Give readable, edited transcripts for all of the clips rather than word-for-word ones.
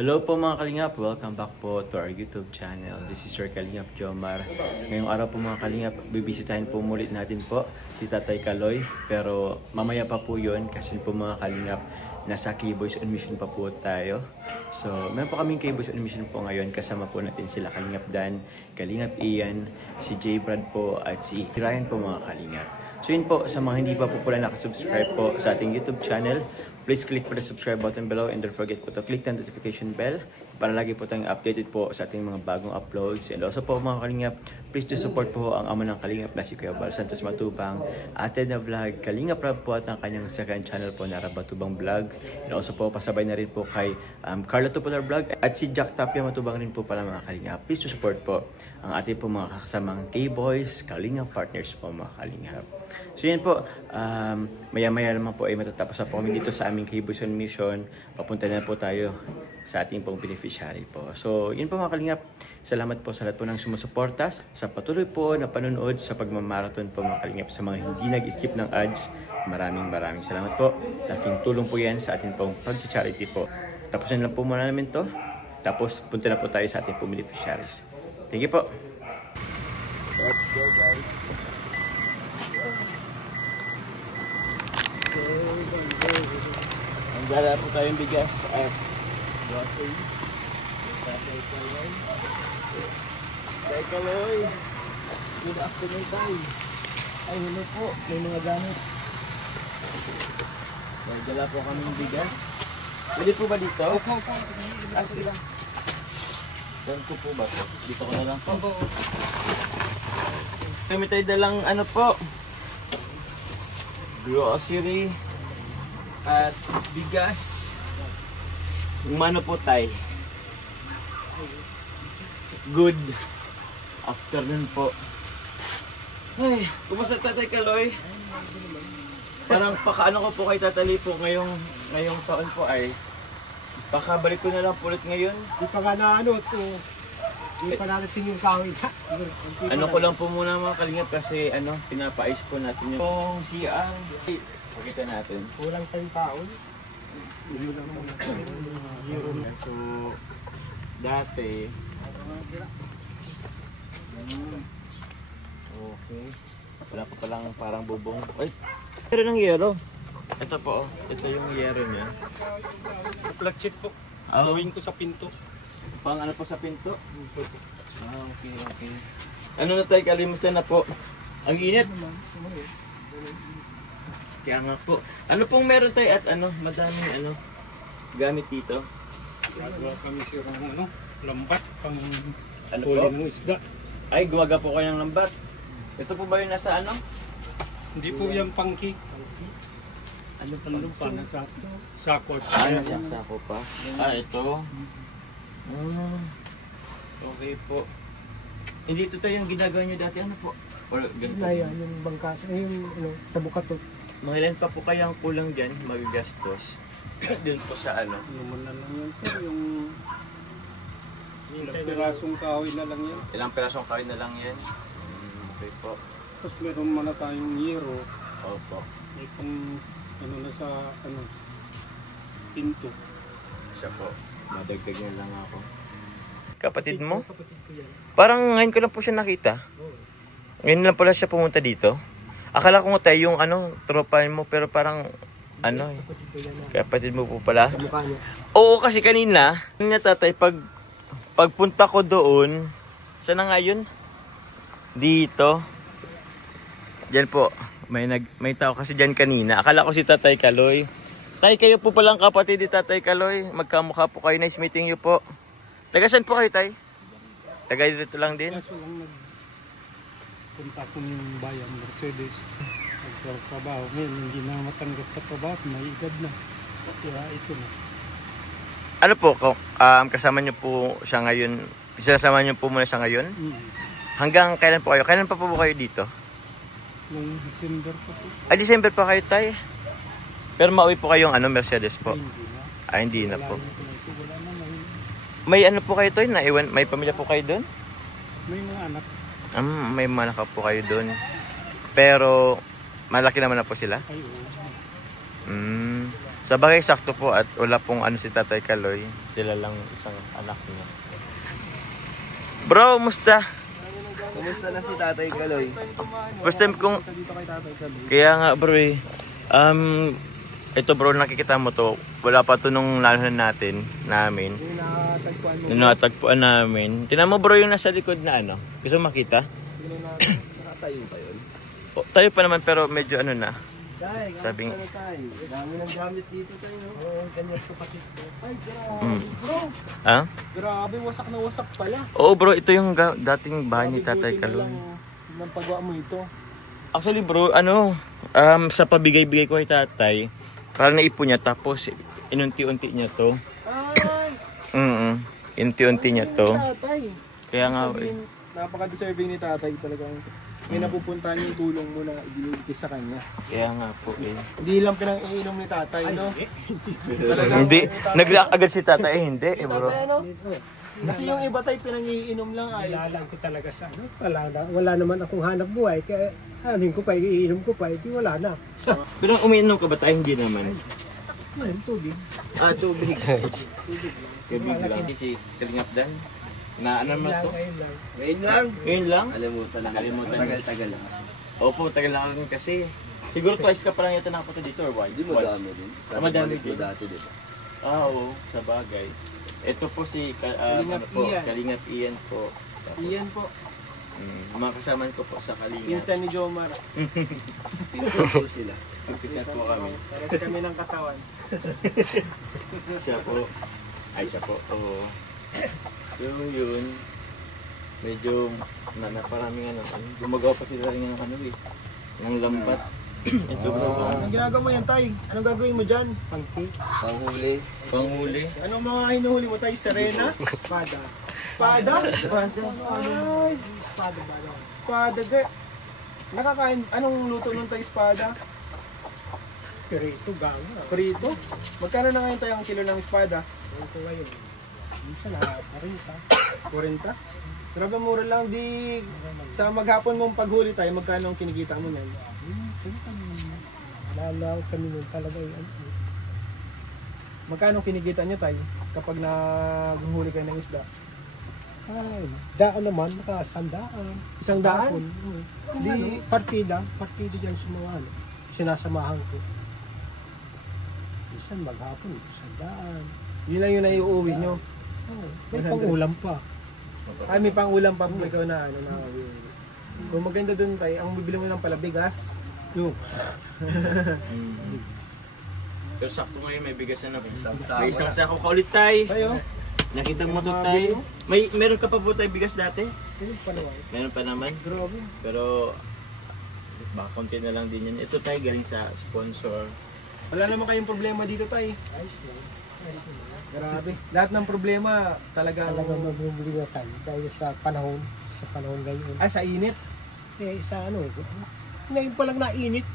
Hello po mga Kalingap, welcome back po to our YouTube channel. This is your Kalingap Jomar. Ngayong araw po mga Kalingap, bibisitahin po mulit natin po si Tatay Kaloy. Pero mamaya pa po yun kasi po mga Kalingap, nasa K-Boys on Mission pa po tayo. So meron po kaming K-Boys on Mission po ngayon. Kasama po natin sila Kalingap Dan, Kalingap Ian, si J Brad po at si Ryan po mga Kalingap. So yun po, sa mga hindi pa po pala nakasubscribe po sa ating YouTube channel, please click po the subscribe button below and don't forget po to click the notification bell para lagi po tayong updated po sa ating mga bagong uploads. And also po mga Kalingap, please do support po ang ama ng Kalingap na si Kuya Bal Santos Matubang, Ate na Vlog, Kalingap Rab po at ang kanyang second channel po na Rabatubang Vlog. And also po pasabay na rin po kay Carla Tupular Vlog at si Jack Tapia Matubang rin po pala mga Kalingap. Please do support po ang ating po mga kasamang K-Boys, Kalingap partners po mga Kalingap. So yan po, maya-maya naman po ay matatapos na po kami dito sa aming K-Boys on Mission. Papunta na po tayo sa ating pong beneficiary po. So yun po mga Kalingap, salamat po sa lahat po ng sumusuporta, sa patuloy po na panonood sa pagmamarathon po mga Kalingap, sa mga hindi nag-skip ng ads. Maraming salamat po. Laking tulong po yan sa ating pong pag-charity po. Tapos na lang po muna namin to. Tapos punta na po tayo sa ating pong beneficiaries. Thank you po. Let's go guys. Nagdala po tayong bigas at grocery. Tatay Kaloy. Tatay Kaloy. Good afternoon tayo. Ay, hello po. May mga gamit. Nagdala po kami ng bigas. Pwede po ba dito? Opo. Sige lang. Saan ko po ba po? Dito ko na lang po. Kami tayo dalang ano po, grocery at bigas. Umano po tayo. Good afternoon po. Ay, kumusta Tatay Kaloy? Parang pakaano ko po kay Tatali po ngayong taon po ay pakabalik ko na lang ulit ngayon. Di pa nga na ano ito. Di pa natin yung kawin. Ano ko lang po muna mga Kalingap kasi pinapaayos po natin yung siyang. Pakita natin. Kulang tayong taon. So, dati. Okay. Wala pa palang parang bubong. Ay, pero ng yero. Ito po, ito yung yero niya. Flat sheet po. Gawin ko sa pinto. Pang ano po sa pinto? Okay. Ano na tayo, kalimusta na po. Ang init. Kaya nga po. Ano pong meron tayo at madaming gamit dito? Gagawa kami sirang lambat pang Huli ng isda. Ay, gumaga po kayo ng lambat. Ito po ba yung nasa Hindi po yung pang cake. Ano pa lang pa nasa sakot. Nasa sako pa. Ito. Okay po. Hindi ito tayo yung ginagawa nyo dati. Ano po? Or ganito? Yung bangkas. Yung sa bukato. Mga ilan pa po kayang kulang dyan magagastos? Dun po sa Naman na lang yun sir. Yung ilang pirasong kahoy na lang yan. Ilang perasong kain na lang yan? Okay po. Tapos meron man na tayong yero. Opo. May pang na sa pinto. Siya po. Madagdagan lang ako. Kapatid mo? Kapatid ko yan. Parang ngayon ko lang po siya nakita. Ngayon lang pala siya pumunta dito. Akala ko nga tayo yung tropa mo pero parang Kapatid ko yan. kapatid mo po pala. Sa mukha niya. Oo kasi kanina tatay pagpunta ko doon, saan na nga yun? Dito. Diyan po. May tao kasi diyan kanina. Akala ko si Tatay Kaloy. Tay, kayo po palang kapatid ni Tatay Kaloy. Magkamukha po kayo. Nice meeting you po. Taga saan po kayo, Tay? Taga dito lang din? Kaso lang nagpunta akong bayan, Mercedes. Nagtrabaho. Ngayon, hindi na matanggap sa trabaho. May edad na. Kaya ito na. Ano po, kasama niyo po siya ngayon? Sinasama niyo po muna siya ngayon? Hanggang kailan po kayo? Kailan pa po kayo dito? Noong December pa po. December pa kayo, Tay? Pero mauwi po kayong Mercedes po? Ay, hindi na. Hindi na po. Wala na. May po kayo, Tay? May pamilya po kayo doon? May mga anak. May mga po kayo doon. Pero malaki naman na po sila? Ay, oo. Sa bagay, sakto po at wala pong ano si Tatay Kaloy. Sila lang isang anak niya. Bro, musta? Kumusta na si Tatay Kaloy? First time kong... Dito kay Tatay Kaloy. Kaya nga bro eh. Ito bro, nakikita mo to. Wala pa to nung nanunan namin. Yung nakatagpuan mo. Nung natagpuan namin. Tinan mo bro yung nasa likod na ano. Gusto mo makita? Nakatayo pa yun? O, tayo pa naman pero medyo ano na. Tay, Sabing- kamusta na tayo? Dami ng gamit dito tayo, no? Oo, kanyas kapatid ko. Ay, grabe. Mm. Bro, Ah? grabe, wasak na wasak pala. Oo bro, ito yung dating bahay ni Tatay Kaloy. Nang pagawa mo ito. Actually bro, sa pabigay-bigay ko kay Tatay, parang naipon niya tapos inunti-unti niya to. Ay! Inunti-unti niya to. Tatay. Kaya nga Sabihin, napaka-deserving ni Tatay talagang. May napupuntahan yung tulong mo na ibinibigay sa kanya. Kaya nga po eh. Hindi lang pinang-iinom ni Tatay, no? Hindi, nag-react agad si Tatay eh, hindi eh bro. Tatay, ano? Kasi yung iba tayo pinang-iinom lang ay. Ilalag ko talaga sa ano. Wala naman akong hanap buhay. Kaya anin ko pa, iinom ko pa, di wala na. Pero umiinom ka ba tayo? Hindi naman. Ngayon, tubig. Tubig. Tubig lang. Si Kalingap Dan. Na ano naman to? Ngayon lang. Ngayon lang. Ngayon lang? Kalimutan lang. Kalimutan. Tagal-tagal lang kasi. Opo, tagal lang rin kasi. Siguro twice ka pa lang yata nakapunta dito or why? Hindi mo dami din. Madami Balik mo din. dati, di ba? Oo, sa bagay. Ito po si Kalingap Ian. Kalingap Ian po. Tapos, Iyan po. mga kasaman ko po sa Kalingap. Pinsan ni Jomar. Pinsan po sila. Pinsan po kami. Pares kami ng katawan. Siya po. Ay, siya po. Oo. So, yun. Medyo naparaming gumagawa pa sila rin ng ng lambat. Ito bro. Anong ginagawa mo yan, Tay? Anong gagawin mo dyan? Pangki. Panghuli. Panghuli. Anong mga hinuhuli mo, Tay? Serena? Espada. Espada? Ay, Espada ba lang? espada. Nakakain, anong luto nun, Tay, espada? Pirito, ganga. Prito? Magkano na ngayon, Tay, ang kilo ng espada? Ano ko ngayon? Minsan na, 40? parita. Grabe, mura lang. Di, sa maghapon mong paghuli, Tay, magkano ang kinikita mo yan? Nalaw kami nun talaga yun. Magkano kinikita niyo, Tay, kapag naghuli kayo ng isda? Ay, daan naman, nakasandaan. 100? Di, partida dyan sa mga ano, sinasamahan ko. Minsan maghapon, sandaan. Yun lang yung naiuwi nyo. Oh, may pang-ulam pa. Ay, may pang-ulam pa po ikaw na, na so maganda dun, Tay, ang bibili mo lang pala bigas. Yung, Pero sakto ngayon may bigas na Isang may isang sako. sako ka ulit Tay. Tayo, Nakita mo to Tay. Meron ka pa po Tay bigas dati? yun pa naman. Meron pa naman. Grabe. Pero baka konti na lang din yan. Ito Tay galing sa sponsor. Wala naman kayong problema dito, Tay. ayos na. Ayos na. Grabe. Lahat ng problema talagang Talagang magbibili tayo dahil sa panahon ngayon. sa init. Eh, sa ano, ngayon pa lang nainit.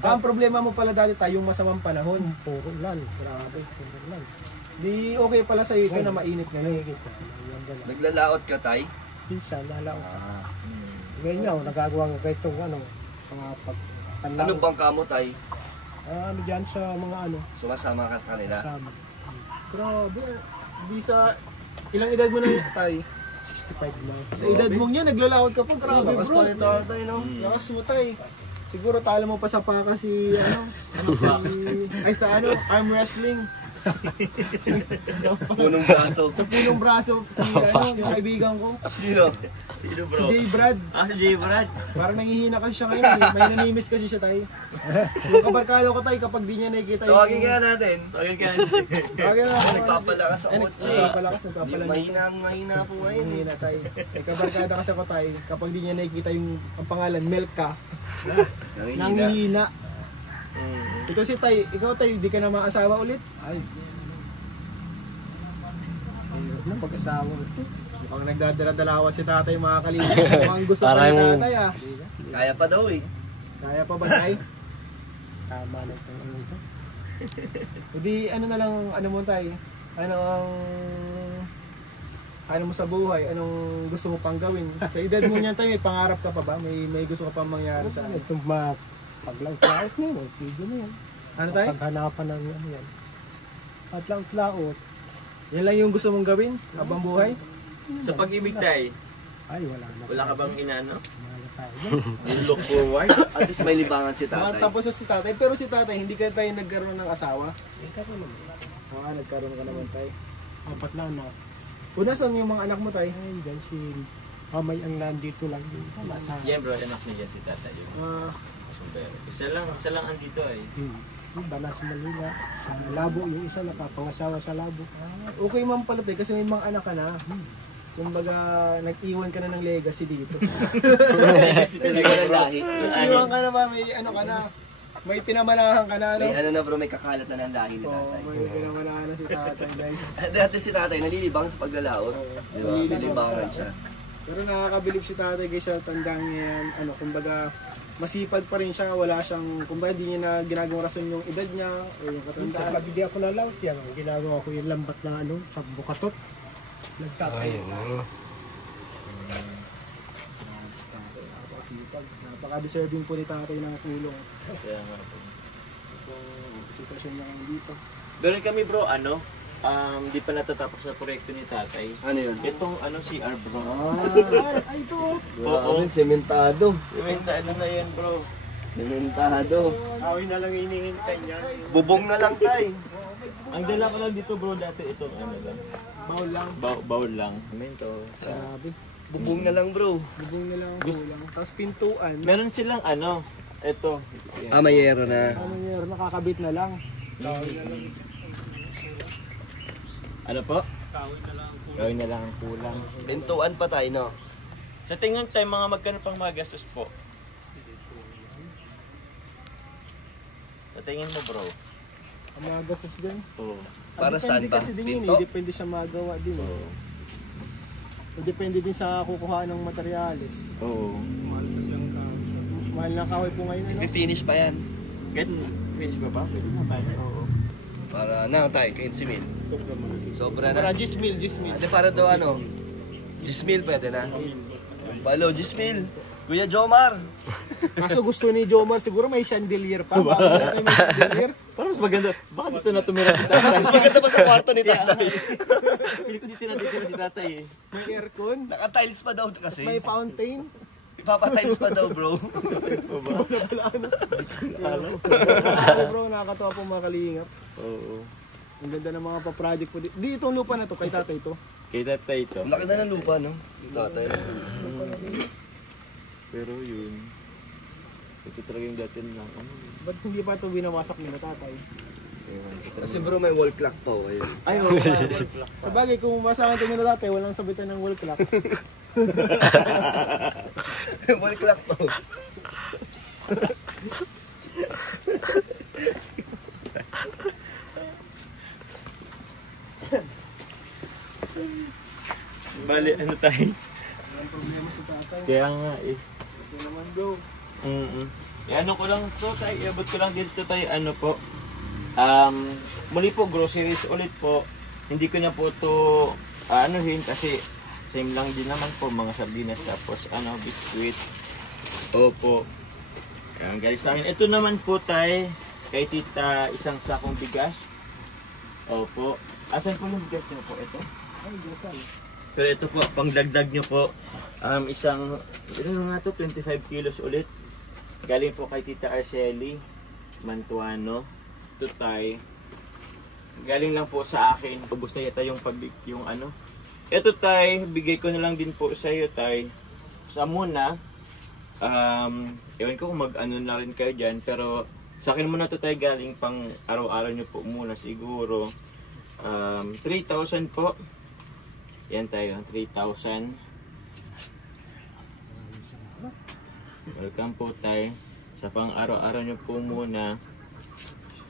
Ang problema mo pala dati, Tay, yung masamang panahon. Puro lan, grabe, puro lan. Di okay pala sa ito na mainit ngayon. Nakikita, yan ba na. Naglalaot ka, Tay? Minsan, nalaw. Hmm. Ngayon nga, nagagawa nga kayo itong ano, mga pagpanlaw. Anong bangka mo, Tay? Ano dyan sa mga ano, Sumasama ka sa kanila? kasama. Grabe. Di sa... Ilang edad mo na yun, Tay? 65 na. Sa edad mong yan, naglalakad ka pa. Grabe, Lakas bro. pa nito, Tay, no? Lakas mo, Tay. Siguro talo mo pa sa paka si arm wrestling. Punong braso. Sa pulong braso si yung kaibigan ko, Sino? Sino si Jay Brad. Si Jay Brad. Parang nangihina kasi siya ngayon. May nanimiss kasi siya, Tay. Yung kabarkado ko, Tay, kapag di niya nakikita yung... Tawagin ka natin. Okay ka. Tawagin na. Nagpapalakas sa kotse. Nagpapalakas, Di, nagpapalakas. mahina po ngayon. Hindi na, Tay. May kabarkada kasi ako, Tay. Kapag di niya nakikita yung ang pangalan, Melka, Nangihina. nangihina. Ito si Tay. Ikaw, Tay, di ka na maasawa ulit. Ay, hirap na mag-asawa ito. Mukhang nagdadala-dalawa si tatay, mga kalingap. Mukhang gusto pa ni tatay, ah. Kaya pa daw eh. Kaya pa ba, Tay? Tama na itong ano ito. Hindi, ano na lang, ano mo, Tay? Ano mo sa buhay? Anong gusto mo pang gawin? Sa edad mo niyan, Tay, may pangarap ka pa ba? May gusto ka pang mangyari sa Itong mga paglaw-laot na yun, video na yan. Ano tayo? Paghanapan ng ano yan. At laot-laot. Yan lang yung gusto mong gawin habang buhay? Sa pag-ibig tayo, Ay, wala na. wala ka bang inano? Wala na tayo. You look forward? At least may libangan si tatay. Tapos na si tatay. Pero si tatay, hindi ka tayo nagkaroon ng asawa? Ikaw naman. Nagkaroon ka naman tayo. 4 na anak. Una, saan yung mga anak mo tayo? Ay, dyan si Mamay ang nandito lang din. Wala sa... Yan bro, anak niya si tatay yung sombrero. Isa lang andito ay. Iba na sa Manila. Sa Labo, yung isa napapangasawa sa Labo. Okay man pala tayo kasi may mga anak ka na. Kumbaga, nag-iwan ka na ng legacy dito. Kasi talaga ng lahi. Nag-iwan ka na ba? May ano ka na? May pinamanahan ka na, no? May ano na bro, may kakalat na ng lahi ni Oo, tatay. may pinamanahan na si tatay, guys. Dati si tatay, nalilibang sa paglalaot. Di ba? Nalilibangan siya. Pero nakakabilib si tatay, guys, sa tandang yan. Ano, kumbaga, masipag pa rin siya. Wala siyang, kumbaga, di niya na ginagawang rason yung edad niya o yung Sa katandaan. kabidi ako na laut yan. Ang ginagawa ko yung lambat na ano, sa bukatot. Nagtatay. Napakasipag. Napaka-deserving po ni tatay ng tulong. Kaya nga po. Itong sitwasyon niya ngayon dito. Meron kami bro, di pa natatapos na proyekto ni tatay. Ano yun? Itong CR bro. Ay, ito! Grabe, sementado. Ano na yan bro? Sementado. Awin na lang hinihintay niya. Bubong na lang tay. Ang dala ko lang dito bro, dati itong lang. Bawal lang. Bawal lang. Semento. Grabe. Bubong na lang bro. Bubong na lang ang kulang. Tapos pintuan. Meron silang ito. Mayero na. Ano niya, nakakabit na lang. Ano po? Gawin na lang ang kulang. Pintuan pa tayo, no? Sa tingin tayo, magkano pang magastos po? Sa tingin mo bro? Ang mga gastos din. Oo. Para saan ba? Kasi din yun, Pinto? depende sa magawa din. Oo. O depende din sa kukuha ng materyales. Oo. Mahal na kahoy po ngayon, ano? I-finish pa yan. Kahit finish ba ba? Pwede na tayo. Oo. Para na tayo, 15 mil. Sobra na. Para 10 mil. Ano para daw ano? 10 mil pwede na. Palo, 10 mil. Kuya Jomar. Kaso gusto ni Jomar, siguro may chandelier pa. Bakit may chandelier? Parang mas maganda. Baka dito na tumira si tatay. Mas maganda pa sa kwarto ni tatay. Pili ko dito na ditira si tatay eh. May aircon. Naka-tiles pa daw Tapos kasi. may fountain. Ipapa-tiles pa daw bro. Oo, bro, nakakatawa po mga kalingap. Oo. Ang ganda ng mga pa-project po dito. Di itong lupa na to, kay tatay to. Kay tatay ito. Ang laki na ng lupa, no? Tatay. Pero yun. Ito talaga yung dati lang. Ba't hindi pa ito binawasak nila tatay? Kasi bro, may wall clock pa. Oh, ayun. Ay, oo. Sa bagay, kung masakan nila tatay, walang sabitan ng wall clock. Wall clock pa. Oh. Bali, ano tayo? Walang problema sa tatay. Kaya nga eh. Ito naman bro. Ano ko lang to tayo, iabot ko lang dito tayo, ano po. Muli po, groceries ulit po. Hindi ko na po to anuhin kasi same lang din naman po, mga sardinas tapos biskuit. Opo. Ayan guys, sa akin. Ito naman po tayo, kay tita, isang sakong bigas. Opo. Asan po yung bigas niyo po? Ito? Ay, gasal. Pero ito po, pangdagdag nyo po, isang, ano nga to, 25 kilos ulit. Galing po kay Tita Arceli Mantuano. Ito tayo. Galing lang po sa akin. Ubus na yata yung ano. Ito tayo, bigay ko na lang din po sa iyo tayo. Sa muna, ewan ko kung mag-ano na rin kayo dyan, pero sa akin muna ito tayo galing pang araw-araw nyo po muna siguro. 3,000 po. Yan tayo, 3,000. Welcome po tayo sa pang araw-araw nyo po muna.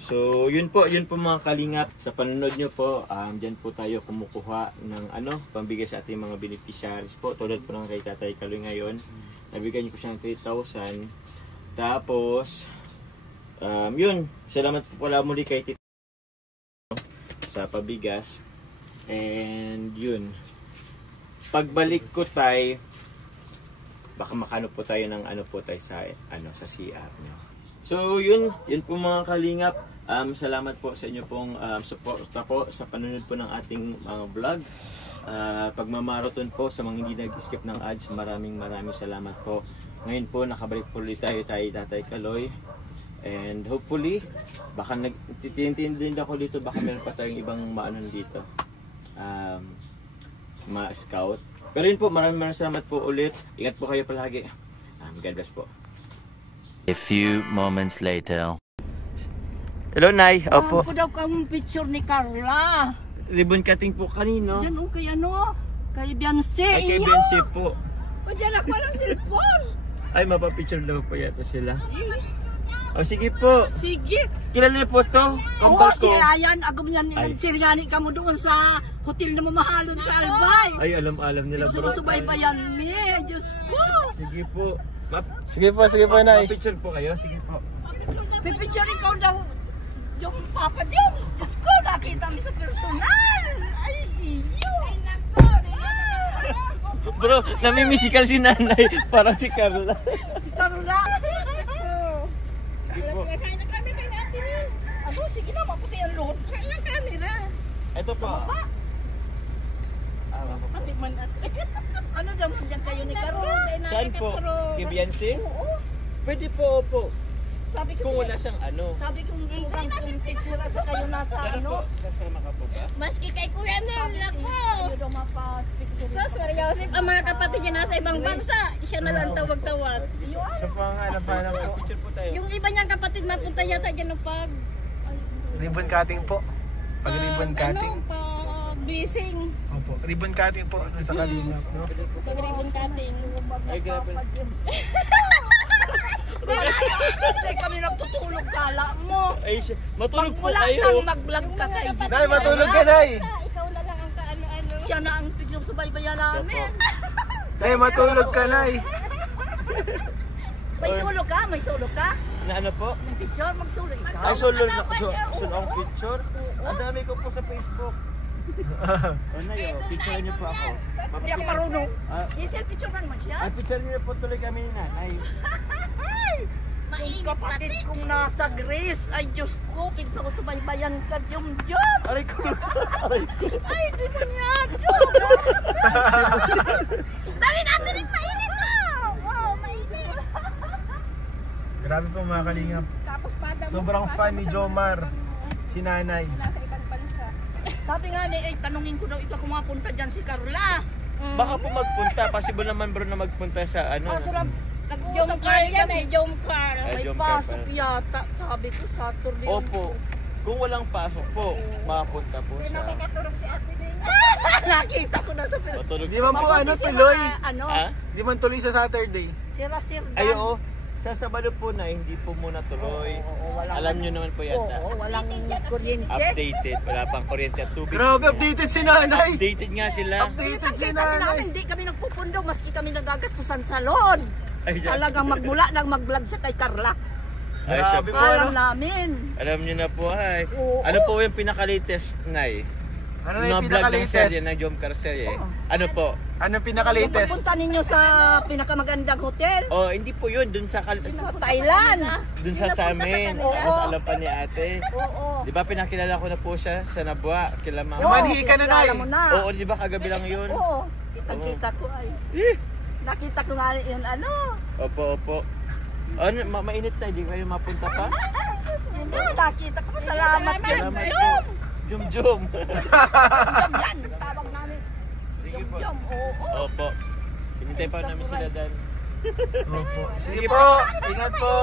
So, yun po mga kalingap. Sa panonood nyo po, dyan po tayo kumukuha ng pambigay sa ating mga beneficiaries po. Tulad po ng kay Tatay Kaloy ngayon. Nabigyan ko siya ng 3,000. Tapos, yun. Salamat po pala muli kay Tita sa pabigas. And yun. Pagbalik ko tayo, baka makano po tayo ng sa CR nyo. So yun po mga kalingap. Salamat po sa inyo pong suporta po sa panunod po ng ating mga vlog. Pagmamarathon po sa mga hindi nag-skip ng ads, maraming salamat po. Ngayon po nakabalik po ulit tayo Tatay Kaloy. And hopefully, baka nagtitintin din ako dito, baka meron pa tayong ibang maanon dito. Mga scout. Pero yun po, maraming salamat po ulit. Ingat po kayo palagi. God bless po. A few moments later. Hello, Nay. Opo. Ako daw kang picture ni Carla. Ribbon cutting po kanino? Diyan o kay ano? Kay Beyonce. Ay, kay Beyonce po. O dyan ako ng cellphone. Ay, mapapicture daw po yata sila. O, sige po. Sige. Kilala niyo po to? Oo, Kambal si ko. Ayan. Agam yan. Ay. Nagsiriani ka mo doon sa hotel na mamahalon sa Albay. Ay, alam nila bro. Sumusubay pa yan, me. Diyos ko. Sige po. Sige po, Nay. Mapicture po kayo. Sige po. Pipicture ikaw daw. Yung Papa Jom. Diyos ko, nakita mo sa personal. Ay, iyo. Ay, nako. Bro, namimisikal si Nanay. Parang si Carla. Si Carla. Sige po. Kaya na kami kay natin eh. Ano, sige na, maputi ang load. Kaya na camera. Ito po. Ati man ate. Ano daw dyan kayo ni Carol? Saan po? Kay Beyonce? Oo. Pwede po, opo. Sabi ko Kung wala siyang ano. Sabi kong kung picture sa kayo nasa ano. Kasama ka po ba? Maski kay Kuya Nel, ako. Kayo daw mapa-picture. Sus, Mariosip, ang mga kapatid niya nasa ibang bansa. Siya na lang tawag-tawag. Sa pangalan po. Picture po tayo. Yung iba niyang kapatid mapunta yata dyan ng pag... Ribbon cutting po. Pag ribbon cutting. Ano, pag-bising. Opo. Ribbon cutting po sa Kalingap, no? Pag-ribbon cutting. Ay, grabe. Hindi kami nagtutulog, kala mo. Ay, matulog po Wala kayo. nang mag-vlog ka kay Gigi. Nay, matulog ka, Nay! Ikaw na lang ang kaano-ano. Siya na ang picture sa baybayan namin. Nay, matulog ka, Nay! May sulog ka? May sulog ka? Na ano po? May picture? Magsulog ikaw? Ay, solo ang picture. Ang dami ko po sa Facebook. O na yun, picture niyo po ako. Hindi ako marunong. Ah, Isel picture man man siya. ay, picture niyo po tuloy kami ni Nanay. Yung kapatid kong nasa Greece. Ay, Diyos ko. Pinsa ko sa baybayan ka, Jom. Aray ko. Aray ko. Ay, di mo niya, Jom. Dali natin rin mainit mo! Oo, mainit. Grabe po mga Kalingap. Tapos padam. Sobrang fan ni Jomar. Si Nanay. Nasa ibang bansa. Sabi nga ni, tanungin ko daw ikaw kung mapunta dyan si Carla. Baka po magpunta. Possible naman bro na magpunta sa ano. Kaso lang, Jom nag-uusap Carl kami yan eh, Jom Carl. Ay, May Jom pasok Carl. yata. Sabi ko, Saturday. Opo. Kung walang pasok po, makapunta po siya. Nakakaturog si Ate Day. Nakita ko na sa film. Matulog. Di man po Mabuti ano, si tuloy. mga, ano, Ha? Di man tuloy sa Saturday. sira-sir Ay, oo. Sa Sabado po na, hindi po muna tuloy. Alam nyo naman po yata. Oo, walang kuryente. Updated. Wala pang kuryente at tubig. Grabe, updated si Nanay! Updated nga sila. Updated si Kasi kami Nanay! namin, hindi kami nagpupundo, maski kami nagagastusan sa loan. Ay, dyan. Talagang magmula nang mag-vlog siya kay Carla. Ay, siya Grabe po. po, Alam ano? namin. Alam nyo na po ay. Oo. Ano po yung pinaka-latest, Nay? Ano na yung Mga vlog ng serye pinaka-latest? ng Jom Carcel eh. Oo. Ano po? Ano yung Yung pinaka-latest? pagpunta ninyo sa pinakamagandang hotel, Oh, hindi po yun. Dun sa, sa Thailand. dun sa amin. kanila. Mas alam pa ni ate. Oo. Di ba pinakilala ko na po siya sa Nabwa, kila Yung mama. manhi ka na, Nay. Alam mo na. Oo, di ba kagabi lang yun? Oo. Kita ko ay. Eh, Nakita ko nga yun, ano. Opo, opo. Ano, mainit na, di kayo mapunta pa? Nakita ko. Salamat yun. Salamat po. Jom, Jom. Jom yan. Tawag namin. Sige po. Jom. Oo. Opo. Hinintay pa namin sila dan. Sige po, ingat po.